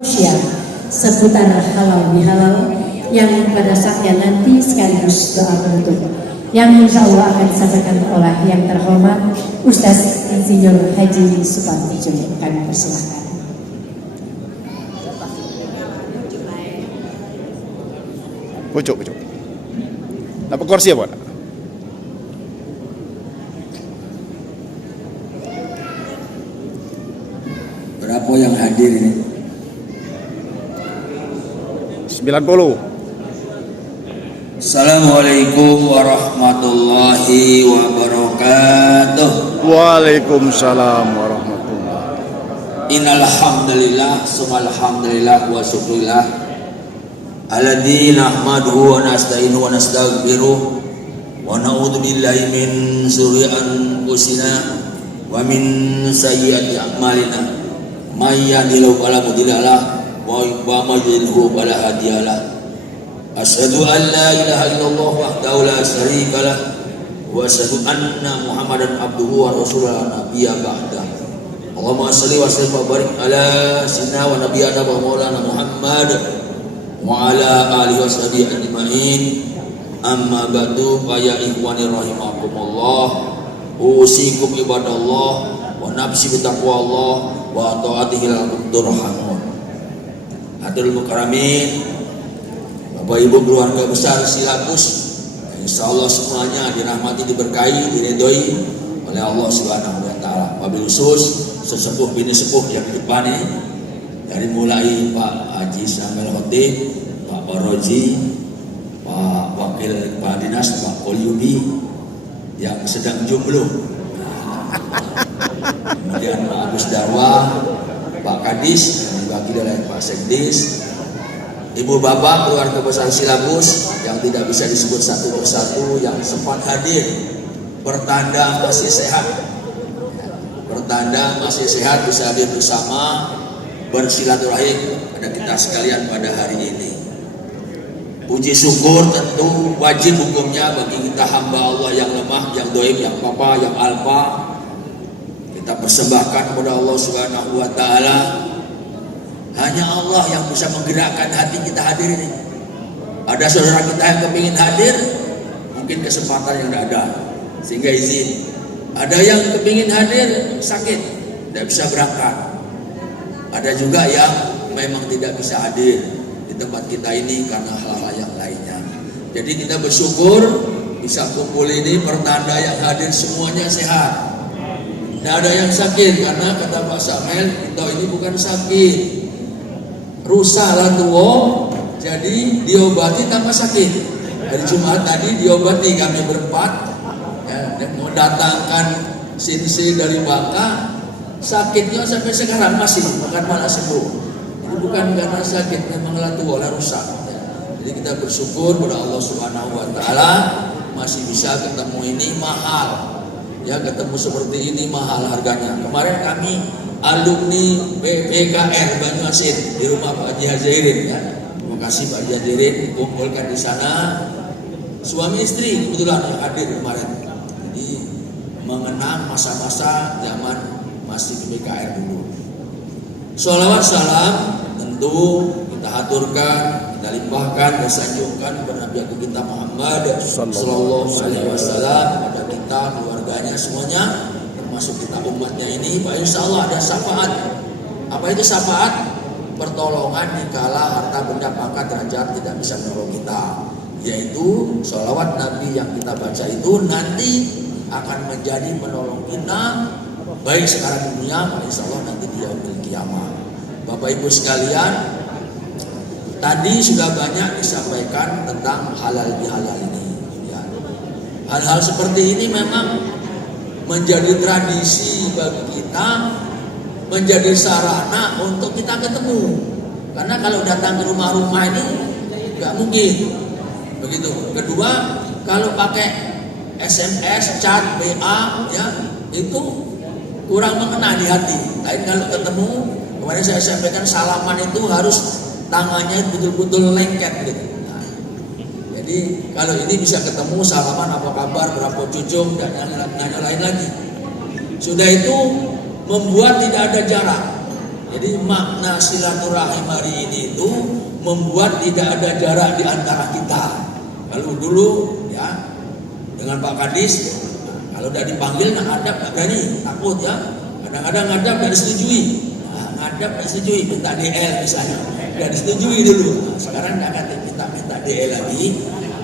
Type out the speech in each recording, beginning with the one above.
sosial seputar halal bihalal yang pada saatnya nanti sekaligus doa penutup yang insya Allah akan disampaikan oleh yang terhormat Ustaz Insinyur Haji Supartijo. Kami persilakan. Pucuk. Dapat kursi apa? Berapa yang hadir ini? 90. Assalamualaikum warahmatullahi wabarakatuh. Waalaikumsalam warahmatullahi. Innal hamdalillah summal hamdalillah wa syukurillah alladzi nahmaduhu wa nasta'inuhu wa nastaghfiruh wa na'udzu billahi min syururi anfusina wa min sayyiati a'malina may yahdihillahu fala mudilla lahu wa may yudlilhu fala hadiya lahu. Asyhadu an la ilaha illallah wahdahu la syarika lah wa asyhadu anna Muhammadan abduhu wa rasuluhu nabiyya ba'da. Allahumma shalli wa sallim wa barik ala sayyidina wa nabiyyina wa maulana Muhammad wa ala alihi washabihi ajmain. Amma ba'du fa ya ikhwani rahimakumullah, usikum ibadallah wa nafsi bitaqwallah wa ta'atihi turhamun. Hadirul mukarramin, Bapak Ibu keluarga besar Silabus, insya Allah semuanya dirahmati, diberkahi, diridhoi oleh Allah Subhanahu wa Ta'ala. Wabil khusus sesepuh bini sepuh yang di depan ini, dari mulai Pak Haji Samel Khotib, Pak Baroji, Pak Wakil Kepala Dinas, Pak Kolyubi yang sedang jomblo, kemudian Pak Agus Darwa, Pak Kadis yang diwakili oleh Pak Sekdis, Ibu bapak keluarga besar Silabus yang tidak bisa disebut satu persatu yang sempat hadir, pertanda masih sehat, bisa hadir bersama bersilaturahim pada kita sekalian pada hari ini. Puji syukur tentu wajib hukumnya bagi kita hamba Allah yang lemah, yang doib, yang papa, yang alfa. Kita persembahkan kepada Allah Subhanahu wa Ta'ala. Hanya Allah yang bisa menggerakkan hati kita hadir ini. Ada saudara kita yang kepingin hadir, mungkin kesempatan yang tidak ada, sehingga izin. Ada yang kepingin hadir, sakit, tidak bisa berangkat. Ada juga yang memang tidak bisa hadir di tempat kita ini karena hal-hal yang lainnya. Jadi kita bersyukur bisa kumpul ini, pertanda yang hadir semuanya sehat. Tidak ada yang sakit, karena kata Pak Samel, kita ini bukan sakit, rusak lah tuh, jadi diobati tanpa sakit. Hari Jumat tadi diobati kami berempat, ya, mendatangkan sinsi dari Bangka, sakitnya sampai sekarang masih, bukan malah sembuh. Ini bukan karena sakit, memang lah tuh lah rusak. Ya. Jadi kita bersyukur kepada Allah Subhanahu wa Ta'ala masih bisa ketemu ini mahal. Ya, ketemu seperti ini mahal harganya. Kemarin kami alumni PPKR Banyuasin di rumah Pak Haji Hazirin, ya. Terima kasih Pak Haji Hazirin dikumpulkan di sana. Suami istri kebetulan yang hadir kemarin. Jadi mengenang masa-masa zaman masih PPKR dulu. Sholawat salam tentu kita haturkan, kita limpahkan, kita sanjungkan kepada Nabi kita Muhammad sallallahu alaihi wasallam, kepada kita, keluarganya semuanya, termasuk kita umatnya ini. Pak, insya Allah ada syafaat. Apa itu syafaat? Pertolongan dikala harta benda pangkat derajat tidak bisa menolong kita, yaitu sholawat Nabi yang kita baca itu nanti akan menjadi menolong kita baik sekarang dunia, insya Allah nanti di yaumil kiamat. Bapak Ibu sekalian, tadi sudah banyak disampaikan tentang halal bihalal ini, ya. Hal-hal seperti ini memang menjadi tradisi bagi kita, menjadi sarana untuk kita ketemu. Karena kalau datang ke rumah-rumah ini nggak mungkin begitu. Kedua, kalau pakai SMS, chat, WA, ya itu kurang mengena di hati. Lain kalau ketemu, kemarin saya sampaikan salaman itu harus tangannya betul-betul lengket gitu. Nah, jadi kalau ini bisa ketemu salaman, apa kabar, berapa cucung, dan yang lain lagi. Sudah itu membuat tidak ada jarak. Jadi makna silaturahim hari ini itu membuat tidak ada jarak di antara kita. Kalau dulu ya dengan Pak Kadis, kalau udah dipanggil ngadap nggak berani, takut ya. Kadang-kadang ngadap nggak disetujui, ngadap nggak disetujui, minta DL misalnya, nggak disetujui dulu. Nah, sekarang nggak akan minta DL lagi.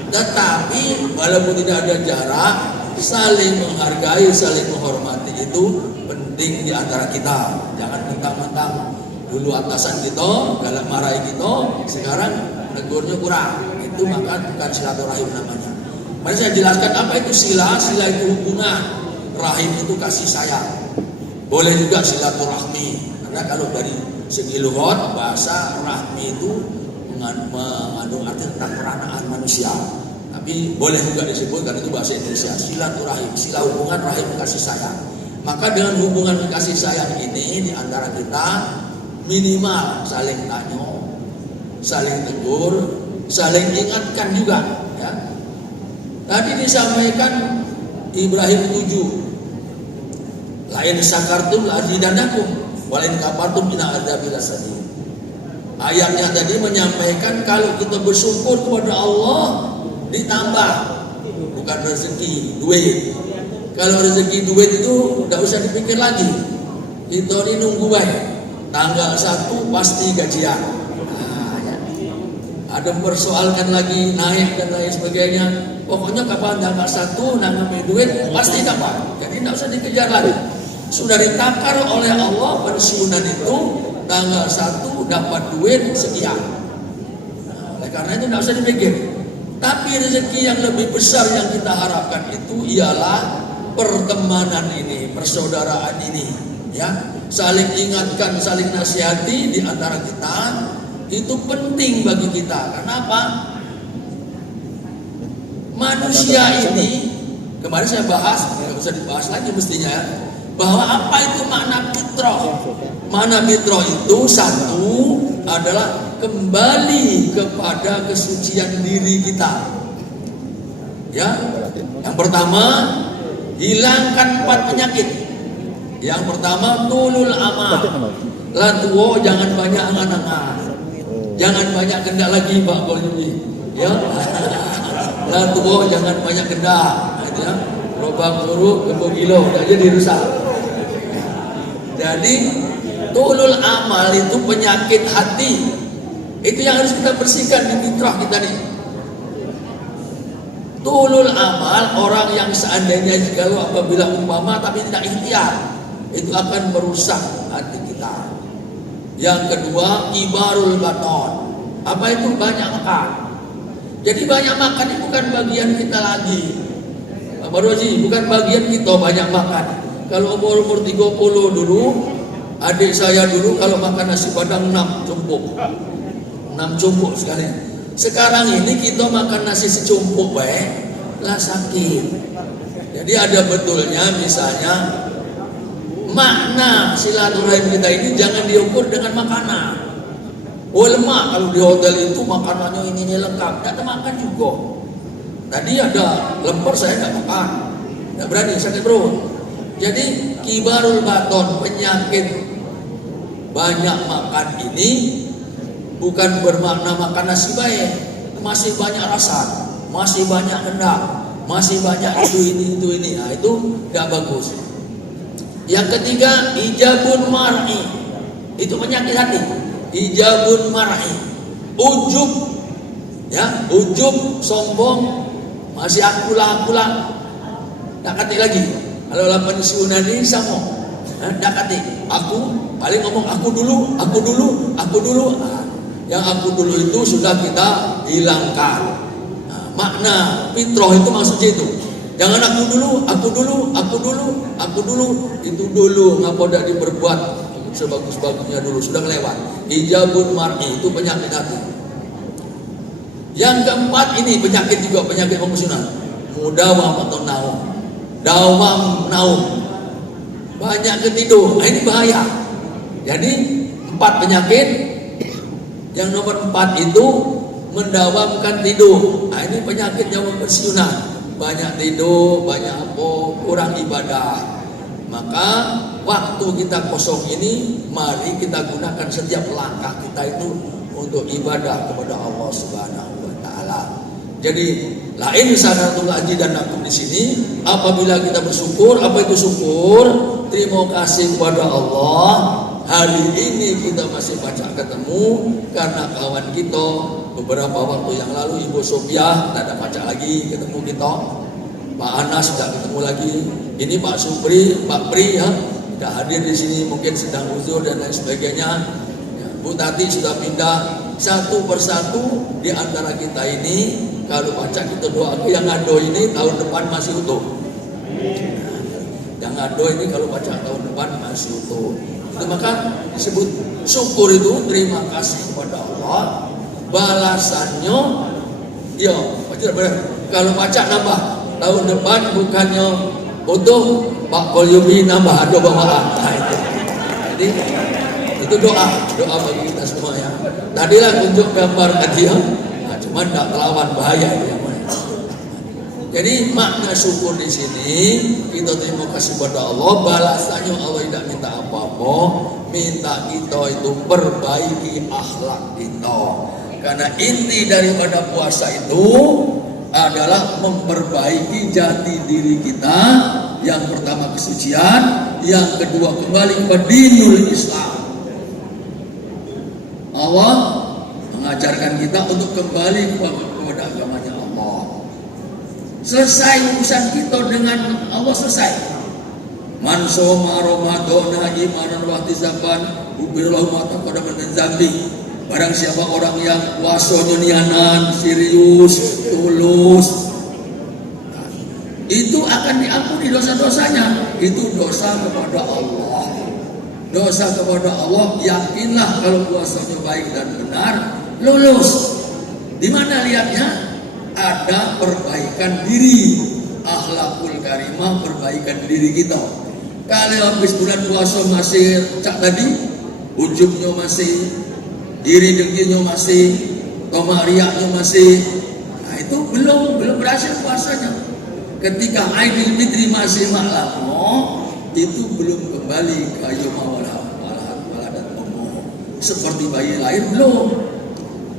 Tetapi walaupun tidak ada jarak, saling menghargai, saling menghormati itu penting di antara kita. Jangan mentang-mentang dulu atasan kita dalam marahi kita, sekarang negurnya kurang. Itu maka bukan silaturahim namanya. Mari saya jelaskan apa itu sila. Sila itu hubungan, rahim itu kasih sayang. Boleh juga silaturahmi, karena kalau dari segi lughat bahasa rahmi itu mengandung arti tentang peranaan manusia. Tapi boleh juga disebut karena itu bahasa Indonesia. Silaturahim, sila hubungan, rahim kasih sayang. Maka dengan hubungan kasih sayang ini di antara kita minimal saling tanya, saling tegur, saling ingatkan juga. Ya. Tadi disampaikan Ibrahim 7. Lain syakartum la'azidanakum walain kafartum inna adzabi lasadid. Ayatnya tadi menyampaikan kalau kita bersyukur kepada Allah ditambah, bukan rezeki duit. Kalau rezeki duit itu tidak usah dipikir lagi. Kita ini nunggu baik. Tanggal 1 pasti gajian. Nah, ya. Ada mempersoalkan lagi naik dan lain sebagainya. Pokoknya kapan tanggal 1 ngambil duit pasti dapat. Jadi tidak usah dikejar lagi. Sudah ditakar oleh Allah pensiunan itu tanggal 1 dapat duit sekian. Nah, oleh karena itu tidak usah dipikir. Tapi rezeki yang lebih besar yang kita harapkan itu ialah pertemanan ini, persaudaraan ini, ya, saling ingatkan, saling nasihati di antara kita itu penting bagi kita. Kenapa? Manusia ini kemarin saya bahas, nggak usah dibahas lagi mestinya ya, bahwa apa itu makna fitrah. Makna fitrah itu satu adalah kembali kepada kesucian diri kita. Ya, yang pertama hilangkan 4 penyakit. Yang pertama tulul amal. Latuo jangan banyak angan-angan. Jangan banyak kendak lagi Pak Bolimi. Ya. Latuo jangan banyak kendak. Ya. Robak buruk kebo gilo aja dirusak. Jadi tulul amal itu penyakit hati. Itu yang harus kita bersihkan di fitrah kita nih. Tulul amal, orang yang seandainya kalau apabila umpama tapi tidak ikhtiar, itu akan merusak hati kita. Yang kedua, kibarul baton. Apa itu? Banyak makan. Jadi banyak makan itu bukan bagian kita lagi. Pak Baroji, bukan bagian kita banyak makan. Kalau umur 30 dulu, adik saya dulu kalau makan nasi padang 6 cumpuk. 6 cumpuk sekali. Sekarang ini kita makan nasi secumpuk baik lah sakit. Jadi ada betulnya misalnya makna silaturahim kita ini jangan diukur dengan makanan. Oh lemak kalau di hotel itu makanannya ini lengkap, tidak makan juga. Tadi ada lemper saya tidak makan, tidak berani sakit perut. Jadi kibarul baton, penyakit banyak makan ini bukan bermakna makan nasi baik, masih banyak rasa, masih banyak hendak, masih banyak itu ini. Nah, itu tidak bagus. Yang ketiga, ijabun mar'i. Itu penyakit hati. Ijabun mar'i. Ujub. Ya, ujub, sombong, masih akulah. Tak kati lagi. Kalau lapan sunan ini sama. Tak kati. Aku paling ngomong aku dulu. Nah, yang aku dulu itu sudah kita hilangkan. Nah, makna fitrah itu maksudnya itu. Jangan aku dulu. Itu dulu ngapa tidak diperbuat sebagus-bagusnya dulu, sudah lewat. Ijabun mar'i itu penyakit hati. Yang keempat ini penyakit juga, penyakit emosional. Mudawam atau dawam naum. Banyak ketidur. Nah, ini bahaya. Jadi 4 penyakit. Yang nomor 4 itu mendawamkan tidur. Nah, ini penyakit yang mempensiunan. Banyak tidur, banyak apa, kurang ibadah. Maka waktu kita kosong ini, mari kita gunakan setiap langkah kita itu untuk ibadah kepada Allah Subhanahu wa taala. Jadi lain sanadul haji dan nakum di sini, apabila kita bersyukur, apa itu syukur? Terima kasih kepada Allah. Hari ini kita masih baca ketemu karena kawan kita beberapa waktu yang lalu Ibu Sophia tidak ada baca lagi ketemu kita. Pak Anas sudah ketemu lagi. Ini Pak Supri, Pak Pri ya, sudah hadir di sini, mungkin sedang uzur dan lain sebagainya. Ya, Bu Tati sudah pindah. Satu persatu di antara kita ini, kalau baca kita doa, yang ngado ini tahun depan masih utuh. Yang ngado ini kalau baca tahun depan masih utuh. Itu maka disebut syukur itu terima kasih kepada Allah. Balasannya, ya benar. Kalau baca nambah tahun depan bukannya utuh, Pak Kolyumi nambah ada bawaan. Nah, itu. Jadi itu doa bagi kita semua ya. Tadilah tunjuk gambar tadi ya, nah, cuma tidak melawan bahaya ya. Jadi makna syukur di sini kita terima kasih kepada Allah. Balasannya Allah tidak minta apa-apa, minta kita itu perbaiki akhlak kita. Karena inti daripada puasa itu adalah memperbaiki jati diri kita. Yang pertama kesucian, yang kedua kembali kepada dinul Islam. Allah mengajarkan kita untuk kembali kepada agamanya Allah. Selesai urusan kita dengan Allah, selesai. Man shoma ramadhana imanan wa ihtisaban ubirallahu ma taqaddama min dzambi. Barang siapa orang yang puasanya nianan, serius, tulus, itu akan diampuni dosa-dosanya. Itu dosa kepada Allah. Dosa kepada Allah, yakinlah kalau puasanya baik dan benar, lulus. Di mana lihatnya? Ada perbaikan diri, akhlakul karimah, perbaikan diri kita. Kalau habis bulan puasa masih cak tadi, ujubnya masih, iri dengkinya masih, tomak riaknya masih, nah itu belum berhasil puasanya. Ketika Aidil Fitri masih malam, itu belum kembali ke ayyumawalah dan umum. Seperti bayi lahir belum.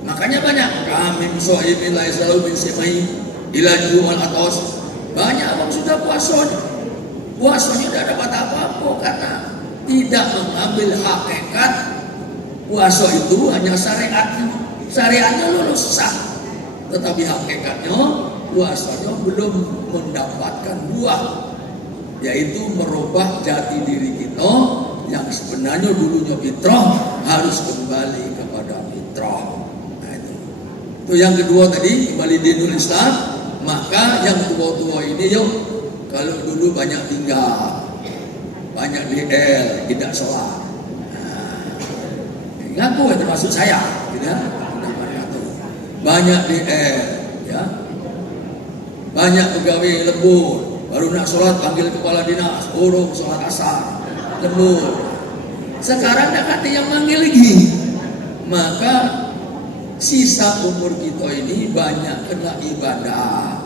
Makanya banyak kami sohimin la yasalu bin simai ila jual atas. Banyak orang sudah puasanya tidak dapat apa-apa karena tidak mengambil hakikat. Puasa itu hanya syariatnya lulus sah, tetapi hakikatnya puasanya belum mendapatkan buah, yaitu merubah jati diri kita yang sebenarnya dulunya fitrah harus kembali kepada fitrah. Itu yang kedua tadi, kembali dinul Islam. Maka yang tua-tua ini yuk, kalau dulu banyak tinggal, banyak DL, tidak sholat. Nah, ngaku termasuk saya, tidak? Banyak DL, ya, banyak pegawai lembur, baru nak sholat panggil kepala dinas, burung sholat asar, lembur. Sekarang tak ada yang manggil lagi, maka sisa umur kita ini banyak kena ibadah.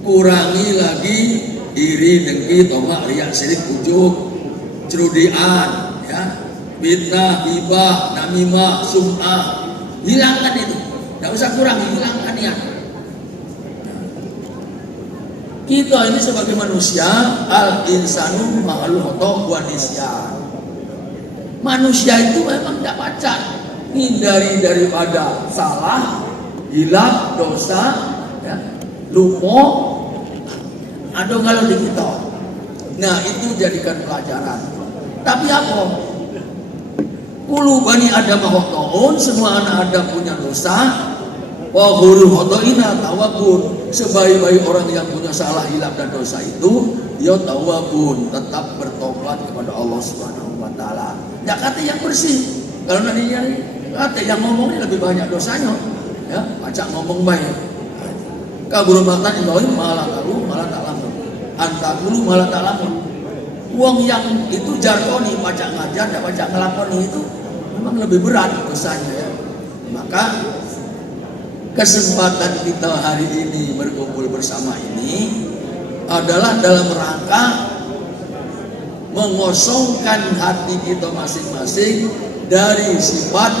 Kurangi lagi iri, dengki, tomak, riak, syirik, ujub, cerudian, ya, fitnah, hibah, namimah, sum'ah. Hilangkan itu. Tidak usah kurangi, hilangkan ya. Kita ini sebagai manusia, al-insanu ma'luhotoh wa nisyan. Manusia itu memang tidak baca. Hindari daripada salah, hilaf, dosa, ya, lupa, ada kalau di kita. Nah itu jadikan pelajaran. Tapi apa? Kulu bani Adam khotoun, semua anak Adam punya dosa. Wa khurul khotoina tawabun. Sebaik-baik orang yang punya salah, hilaf dan dosa itu, ya tawabun, tetap bertobat kepada Allah Subhanahu wa taala. Ya kata yang bersih. Kalau nanti kata yang ngomongnya lebih banyak dosanya, ya, ajak ngomong baik. Kabur matan Ibrahim malah tak lamun. Antakulu malah tak lamun. Uang yang itu jargoni, pajak ngajar dan pajak ngelakoni itu memang lebih berat dosanya ya. Maka kesempatan kita hari ini berkumpul bersama ini adalah dalam rangka mengosongkan hati kita masing-masing dari sifat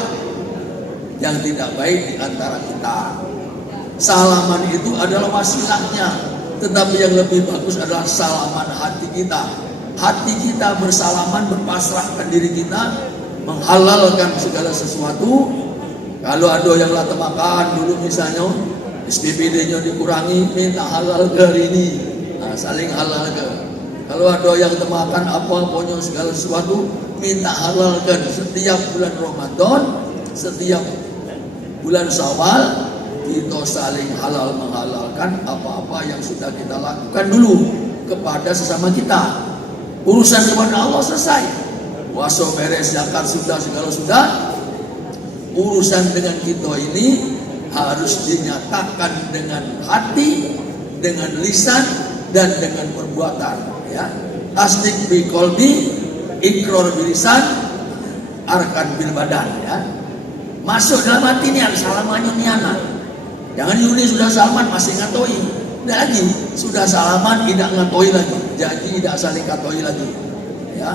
yang tidak baik di antara kita. Salaman itu adalah wasilahnya, tetapi yang lebih bagus adalah salaman hati kita. Hati kita bersalaman, berpasrahkan diri kita, menghalalkan segala sesuatu. Kalau ada yang latah makan dulu misalnya, SPBD-nya dikurangi, minta halal ke hari ini, nah, saling halal ke. Kalau ada yang temakan apa-apanya segala sesuatu, minta halalkan. Setiap bulan Ramadan, setiap bulan Syawal, kita saling halal menghalalkan apa-apa yang sudah kita lakukan dulu kepada sesama kita. Urusan kepada Allah selesai. Puasa beres, zakat sudah, segala sudah. Urusan dengan kita ini harus dinyatakan dengan hati, dengan lisan, dan dengan perbuatan. Ya, tasdik bi qalbi, ikrar bil lisan, arkan bil badan. Ya, masuk dalam hati nih, salamannya nih anak. Jangan Yuni sudah salaman masih ngatoi, tidak lagi. Sudah salaman tidak ngatoi lagi, janji tidak saling ngatoi lagi. Ya,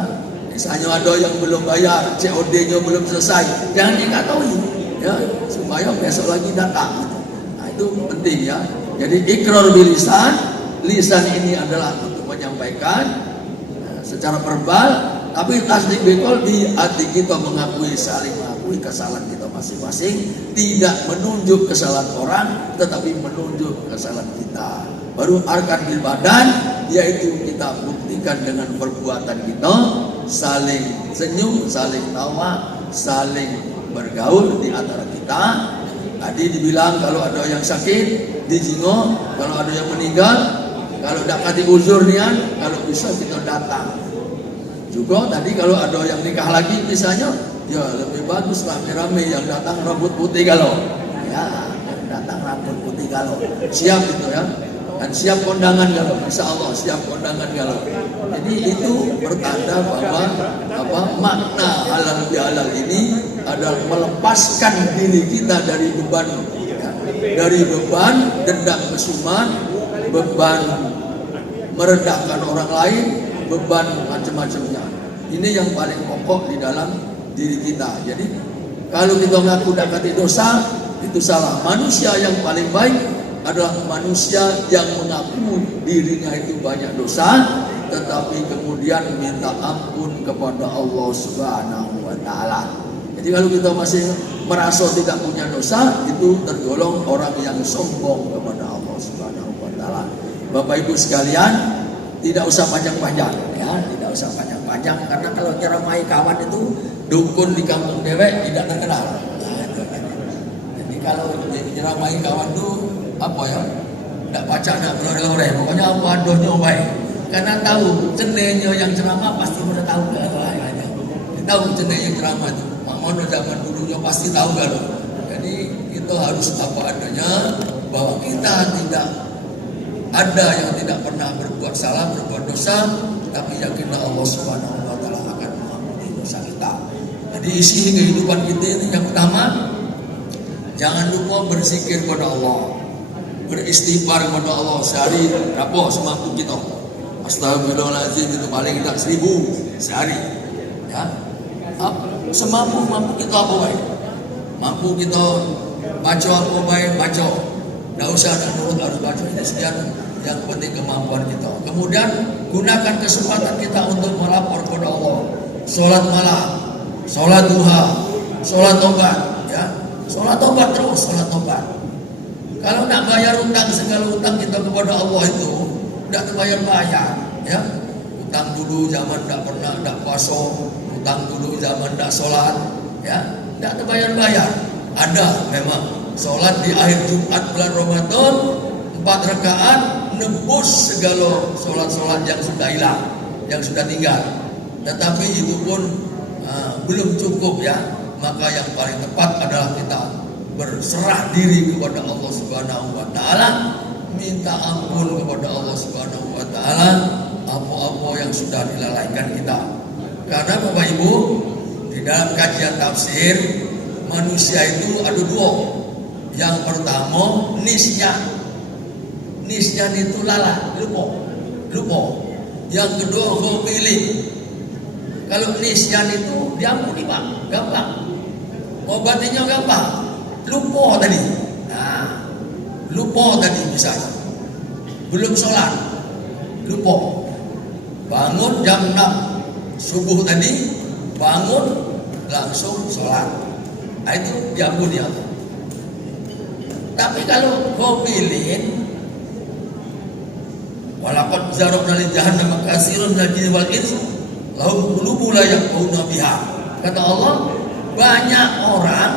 misalnya ada yang belum bayar, COD-nya belum selesai, jangan dikatoi. Ya, supaya besok lagi datang. Nah, itu penting ya. Jadi ikrar bil lisan, lisan ini adalah untuk menyampaikan secara verbal, tapi tasdik bil qalbi, hati kita mengakui, saling mengakui kesalahan kita masing-masing, tidak menunjuk kesalahan orang, tetapi menunjuk kesalahan kita. Baru arkan bil badan, yaitu kita buktikan dengan perbuatan kita, saling senyum, saling tawa, saling bergaul di antara kita. Tadi dibilang kalau ada yang sakit dijenguk, kalau ada yang meninggal, kalau dapat diuzur nian, kalau bisa kita datang. Juga tadi kalau ada yang nikah lagi misalnya, ya lebih bagus rame-rame yang datang rambut putih galau. Ya, yang datang rambut putih galau. Siap itu ya. Dan siap kondangan galau. Insya Allah siap kondangan galau. Jadi itu bertanda bahwa makna halal bihalal ini adalah melepaskan diri kita dari beban, ya, dari beban dendam kesuman, beban merendahkan orang lain, beban macam-macamnya. Ini yang paling pokok di dalam diri kita. Jadi kalau kita mengaku dapat dosa, itu salah. Manusia yang paling baik adalah manusia yang mengaku dirinya itu banyak dosa, tetapi kemudian minta ampun kepada Allah Subhanahu wa Ta'ala. Jadi kalau kita masih merasa tidak punya dosa, itu tergolong orang yang sombong kepada Allah Subhanahu wa Ta'ala. Bapak Ibu sekalian, tidak usah panjang-panjang ya, tidak usah panjang-panjang, karena kalau nyeramahi kawan itu dukun di kampung dewek tidak terkenal. Jadi kalau nyeramahi kawan itu apa ya, tidak baca, tidak berlore-lore, pokoknya apa adohnya baik, karena tahu cenenya yang ceramah pasti udah tahu gak lainnya, tahu cenenya yang ceramah itu mana zaman dulunya pasti tahu gak. Jadi kita harus apa adanya, bahwa kita tidak ada yang tidak pernah berbuat salah, berbuat dosa, tapi yakinlah Allah Subhanahu wa Ta'ala akan mengampuni dosa kita. Jadi isi kehidupan kita ini yang pertama, jangan lupa berzikir kepada Allah, beristighfar kepada Allah sehari berapa semampu kita. Astagfirullahaladzim itu paling tidak 1000 sehari. Ya, semampu kita apa baik. Mampu kita baca apa baik, baca. Tidak usah ada nurut harus baca, ini sekian, yang penting kemampuan kita. Kemudian gunakan kesempatan kita untuk melapor kepada Allah. Sholat malam, sholat duha, sholat tobat, ya, sholat tobat terus, sholat tobat. Kalau nak bayar utang, segala utang kita kepada Allah itu tidak terbayar-bayar, ya. Utang dulu zaman tidak pernah, tidak puasa, utang dulu zaman tidak sholat, ya, tidak terbayar-bayar. Ada memang. Sholat di akhir Jumat bulan Ramadan 4 rakaat nebus segala sholat-sholat yang sudah hilang, yang sudah tinggal. Tetapi itu pun belum cukup ya. Maka yang paling tepat adalah kita berserah diri kepada Allah Subhanahu wa Ta'ala, minta ampun kepada Allah Subhanahu wa Ta'ala apa-apa yang sudah dilalaikan kita. Karena Bapak Ibu, di dalam kajian tafsir, manusia itu ada dua. Yang pertama nisyan itu lalai, lupa. Yang kedua homilik, Kalau nisyan itu diampuni Pak, gampang. Obatinya gampang. Lupa tadi. Nah, lupa tadi misalnya. Belum sholat, lupa. Bangun jam 6 subuh tadi, bangun langsung sholat. Nah, itu diampuni Allah. Tapi kalau ngopilin, walaqad zarabna li jahannam katsirun minal jinni wal insi lahum qulubun la yafqahuna biha. Kata Allah, banyak orang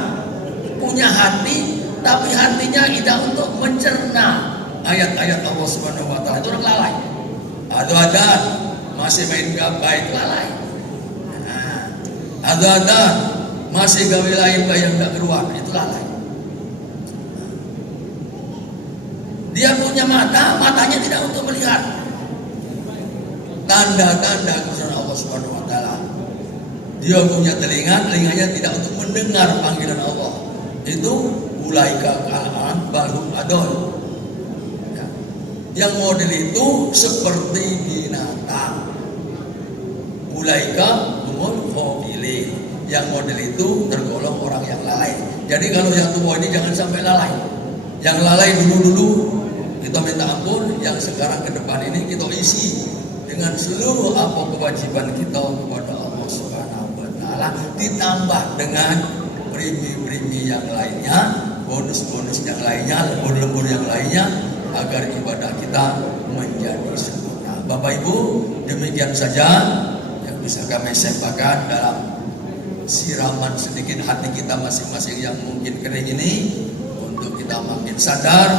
punya hati tapi hatinya tidak untuk mencerna ayat-ayat Allah Subhanahu wa taala. Itu orang lalai. Ada masih main gapai lalai. Ada masih gawe lain bayang tak keluar, itu lalai. Dia punya mata, matanya tidak untuk melihat tanda-tanda kebesaran Allah Subhanahu wa taala. Dia punya telinga, telinganya tidak untuk mendengar panggilan Allah. Itu ulaika kal'an balhum adol. Ya. Yang model itu seperti binatang. Ulaika humul ghafilin. Yang model itu tergolong orang yang lalai. Jadi kalau yang tua ini jangan sampai lalai. Yang lalai dulu kita minta ampun, yang sekarang ke depan ini kita isi dengan seluruh apa kewajiban kita kepada Allah Subhanahu wa taala, ditambah dengan premi-premi yang lainnya, bonus-bonus yang lainnya, lembur-lembur yang lainnya, agar ibadah kita menjadi sempurna. Bapak Ibu, demikian saja yang bisa kami sampaikan dalam siraman sedikit hati kita masing-masing yang mungkin kering ini, untuk kita makin sadar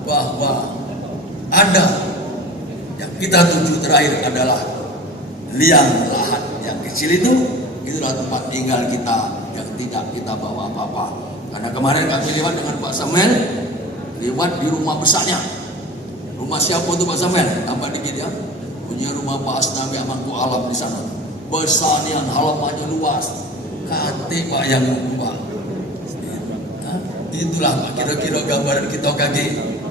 bahwa ada yang kita tuju terakhir adalah liang lahat yang kecil itu, itulah tempat tinggal kita yang tidak kita bawa apa-apa. Karena kemarin kami lewat dengan Pak Samuel, lewat di rumah besarnya. Rumah siapa itu Pak Samuel? Tambah dikit ya. Punya rumah Pak Asnawi Amangku Alam di sana. Besarnya, halamannya luas. Kate Pak yang Pak. Itulah Pak, kira-kira gambaran kita kaki.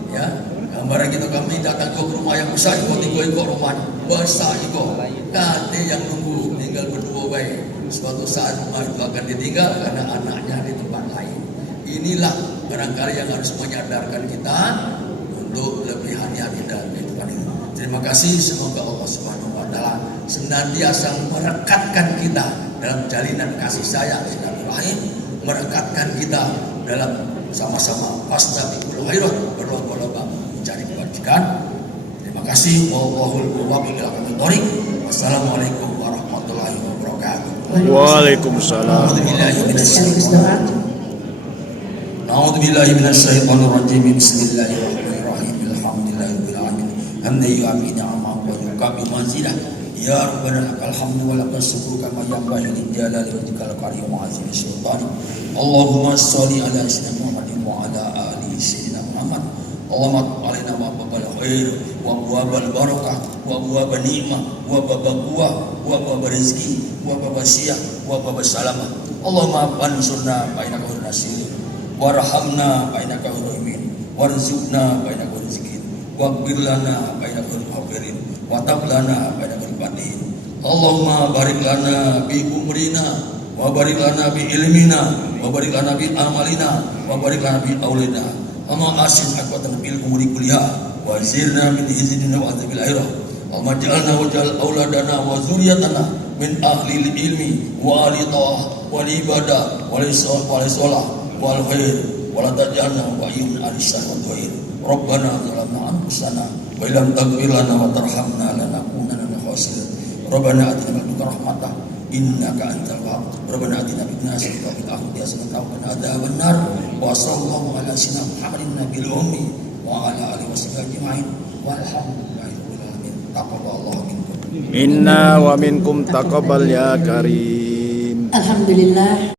Ya, gambaran kita kami datang ke rumah yang besar, ikut rumahnya besar ikut. Kate yang nunggu tinggal berdua baik. Suatu saat rumah itu akan ditinggal karena anaknya di tempat lain. Inilah barangkali yang harus menyadarkan kita untuk lebih hati-hati dalam kehidupan ini. Terima kasih, semoga Allah Subhanahu wa taala senantiasa merekatkan kita dalam jalinan kasih sayang silaturahim, merekatkan kita dalam sama-sama fastabiqul khairat, berlomba-lomba mencari kebajikan. Terima kasih. Wallahul muwaffiq ila aqwamit thoriq. Wassalamualaikum warahmatullahi wabarakatuh. Waalaikumsalam. Sekaligus doa. A'udzubillahi minasyaitonir rajim. Bismillahirrahmanirrahim. Alhamdulillahirabbil alamin. Hamdan yu'ammi ni'amahu wa yukabi mazidah. Ya Rabbana lakal hamdu wa lakal syukru kama yanbaghi li jalali wajhikal karim wa azimi sultani. Allahumma shalli ala sayyidina Muhammadin wa ala ali sayyidina Muhammad. Allahumma alaina wa babal khair wa babal barakah wa babal ni'mah wa babal quwwah wa babal rizki wa babal syiah wa babal salamah. Allahumma ansurna baina qaul nasir warhamna baina qaul mu'min warzuqna baina qaul rizqin waghfir lana baina qaul ghafirin wa tab lana baina qaul fatin. Allahumma barik lana bi umrina wa barik lana bi ilmina wa barik lana bi amalina wa barik lana bi aulina. Allahumma asin akwatan bil umuri kuliah wa zirna min hizina wa azabil akhirah. Allahumma ja'alna wa ja'al auladana wa zuriyatana min ahli ilmi wa ahli ta'ah wa ibadah wa salah wal khair wa la taj'alna wa ayyun alisan wa khair. Rabbana zalamna anfusana wa illam taghfir lana wa tarhamna lanakunanna minal khasirin. Rabbana atina min ladunka rahmatan innaka antal wahhab. Rabbana atina fid dunya hasanatan wa fil akhirati hasanatan wa qina adzaban nar. Wa sallallahu ala sayyidina Muhammadin nabiyil ummi wa ala alihi washabbihi ajma'in. Walhamdulillahi rabbil alamin. Taqabbalallahu minkum. Minna wa minkum taqabbal ya karim. Alhamdulillah.